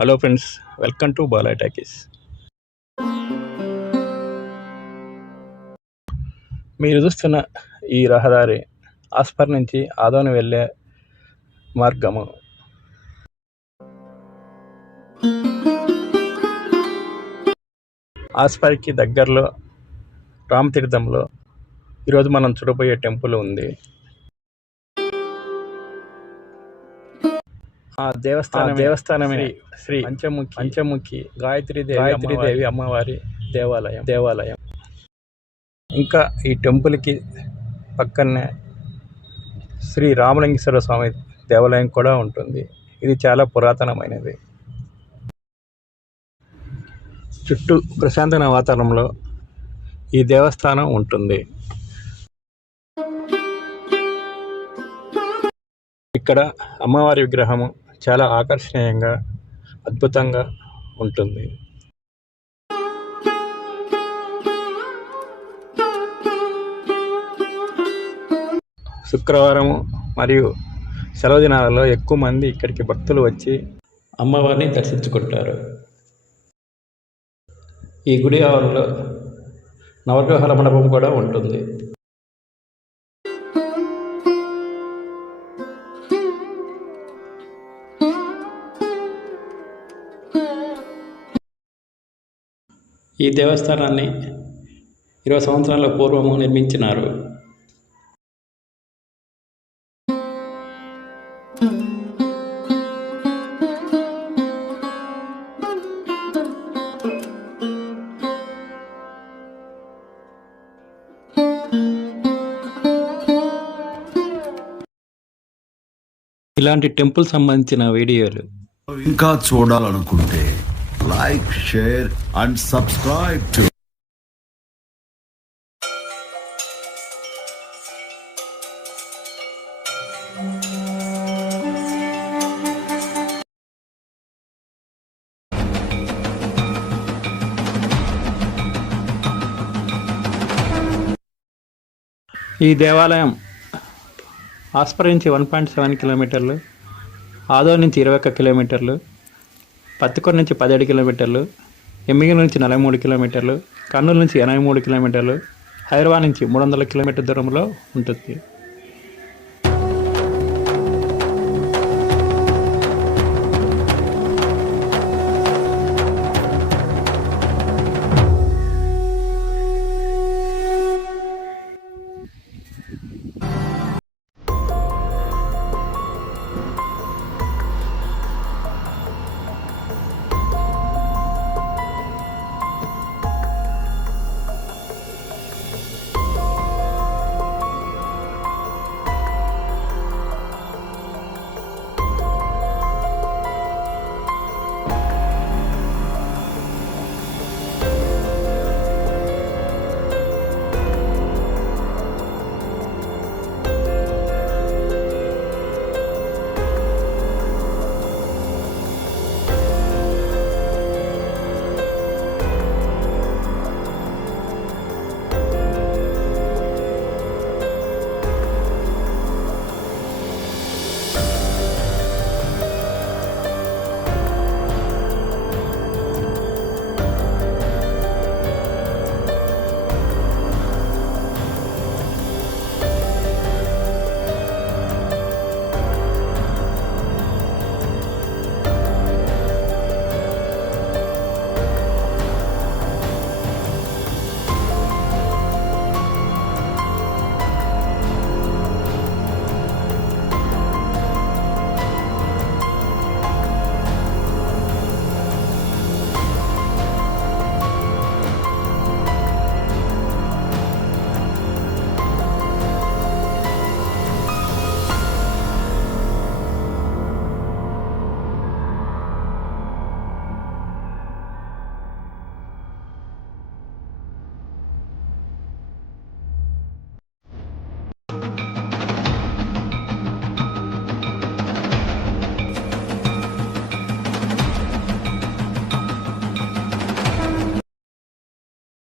Hello friends, welcome to Bala talkies. మీరు చూస్తున్న ఈ రహదారి ఆస్పర్ నుంచి ఆదోని వెళ్ళే మార్గము. ఆస్పర్కి దగ్గరలో రామతీర్థంలో ఈరోజు మనం చూడబోయే టెంపుల్ ఉంది. ఆ దేవస్థానమే శ్రీ పంచముఖి గాయత్రీ దేవి అమ్మవారి దేవాలయం. ఇంకా ఈ టెంపుల్కి పక్కనే శ్రీ రామలింగేశ్వర స్వామి దేవాలయం కూడా ఉంటుంది. ఇది చాలా పురాతనమైనది. చుట్టూ ప్రశాంతమైన వాతావరణంలో ఈ దేవస్థానం ఉంటుంది. ఇక్కడ అమ్మవారి విగ్రహము చాలా ఆకర్షణీయంగా అద్భుతంగా ఉంటుంది. శుక్రవారము మరియు సెలవు దినాలలో ఎక్కువ మంది ఇక్కడికి భక్తులు వచ్చి అమ్మవారిని దర్శించుకుంటారు. ఈ గుడి ఆవరణలో నవగ్రహాల మండపం కూడా ఉంటుంది. ఈ దేవస్థానాన్ని 20 సంవత్సరాల పూర్వము నిర్మించినారు. ఇలాంటి టెంపుల్ సంబంధించిన వీడియోలు ఇంకా చూడాలనుకుంటే like, share and subscribe to ఈ దేవాలయం ఆస్పర్ నుంచి 1.7 కిలోమీటర్లు, ఆదోని నుంచి 21 కిలోమీటర్లు, పత్తికొండ నుంచి 17 కిలోమీటర్లు, ఎమ్మిగనూరు నుంచి 43 కిలోమీటర్లు, కర్నూలు నుంచి 83 కిలోమీటర్లు, హైదరాబాద్ నుంచి 300 కిలోమీటర్ల దూరంలో ఉంటుంది.